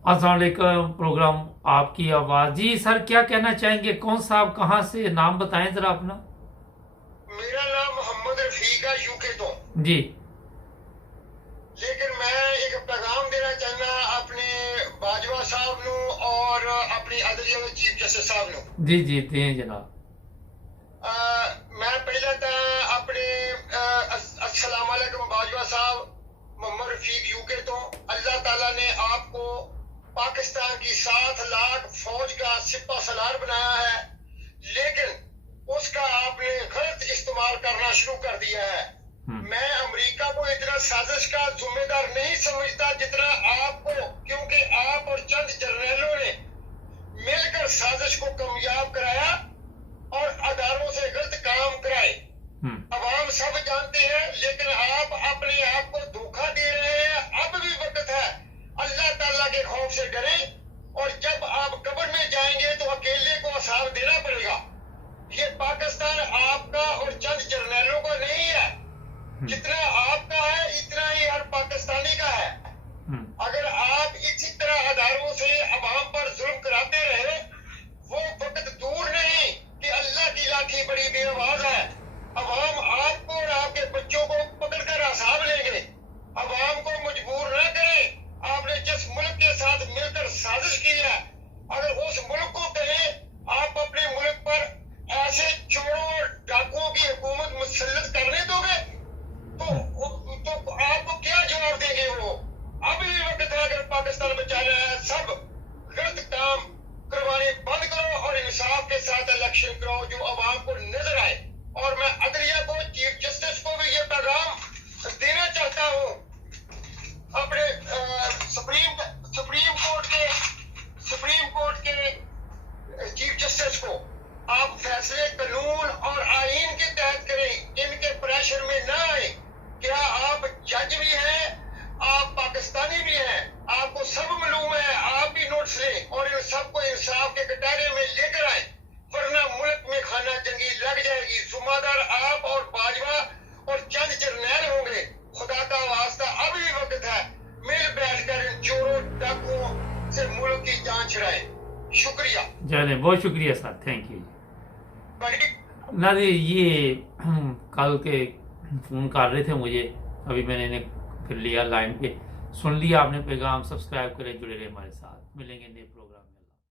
अस्सलाम वालेकुम। प्रोग्राम आपकी आवाज़। जी सर, क्या कहना चाहेंगे? कौन सा, आप कहाँ से, नाम बताएं ज़रा अपना। मेरा नाम मोहम्मद रफीक है यूके तो। जी लेकिन मैं एक पैगाम देना चाहना अपने बाजवा साहब नु और अपनी अदलिया के चीफ जस्टिस साहब नु। जी जी, दें जनाब। मैं पहले तो अपने अस्सलाम वालेकुम बाजवा साहब, मोहम्मद रफीक यूके तो। अल्लाह ताला ने आपको पाकिस्तान की 7 लाख फौज का सिपा सलार बनाया है, लेकिन उसका आपने गलत इस्तेमाल करना शुरू कर दिया है। मैं अमेरिका को इतना साजिश का जिम्मेदार नहीं समझता जितना आपको, क्योंकि आप और चंद जर्नैलों ने मिलकर साजिश को कामयाब कराया और अदारों से गलत काम कराए। अवाम सब जानते हैं, लेकिन आप अपने आप को धोखा दे रहे हैं। अब भी वक्त है, अल्लाह ताला के खौफ से डरें, और जब आप कब्र में जाएंगे तो अकेले को हिसाब देना पड़ेगा। ये पाकिस्तान आपका और चंद जर्नैलों का नहीं है। जितना आपका है इतना ही हर पाकिस्तानी का है। अगर आप इसी तरह अदारों से अवाम पर जुल्म कराते रहे, वो वक्त दूर नहीं कि अल्लाह की लाठी बड़ी बेआवाज है। अवाम आपको और आपके बच्चों को पकड़कर हिसाब लेंगे। अवाम को मजबूर न करें। आपने जिस मुल्क के साथ मिलकर साजिश की है, अगर उस मुल्क को कहें आप अपने मुल्क पर ऐसे चोरों और डाकुओं की हुकूमत मुसल्लत करने दोगे, तो आपको क्या जवाब देंगे वो? अभी भी वक्त है, अगर पाकिस्तान बचाना है, सब गलत काम करवाने बंद करो और इंसाफ के साथ इलेक्शन कराओ जो अवाम को नजर आए। और मैं अदलिया को, चीफ जस्टिस को भी ये पैगाम देना चाहता हूँ, अपने सुप्रीम कोर्ट के चीफ जस्टिस को, आप फैसले कानून और आईन के तहत करें, इनके प्रेशर में ना आए। क्या आप जज भी हैं, आप पाकिस्तानी भी हैं, आपको सब मालूम है। आप भी नोट्स लें और इन सबको इंसाफ के कटारे में लेकर आए, वरना मुल्क में खाना जंगी लग जाएगी। जुम्मेदार आप और बाजवा और चंद जर्नैल होंगे। खुदा का वास्ता अभी भी वक्त है, मिल बैठकर इन चोरों डाकुओं से मुल्क की जान छुड़ाएं। शुक्रिया। चलें, बहुत शुक्रिया सर, थैंक यू। ना जी, ये कल के फ़ोन कर रहे थे मुझे, अभी मैंने इन्हें फिर लिया लाइन पे। सुन लिया आपने पैगाम। सब्सक्राइब करें, जुड़े रहे हमारे साथ। मिलेंगे नए प्रोग्राम।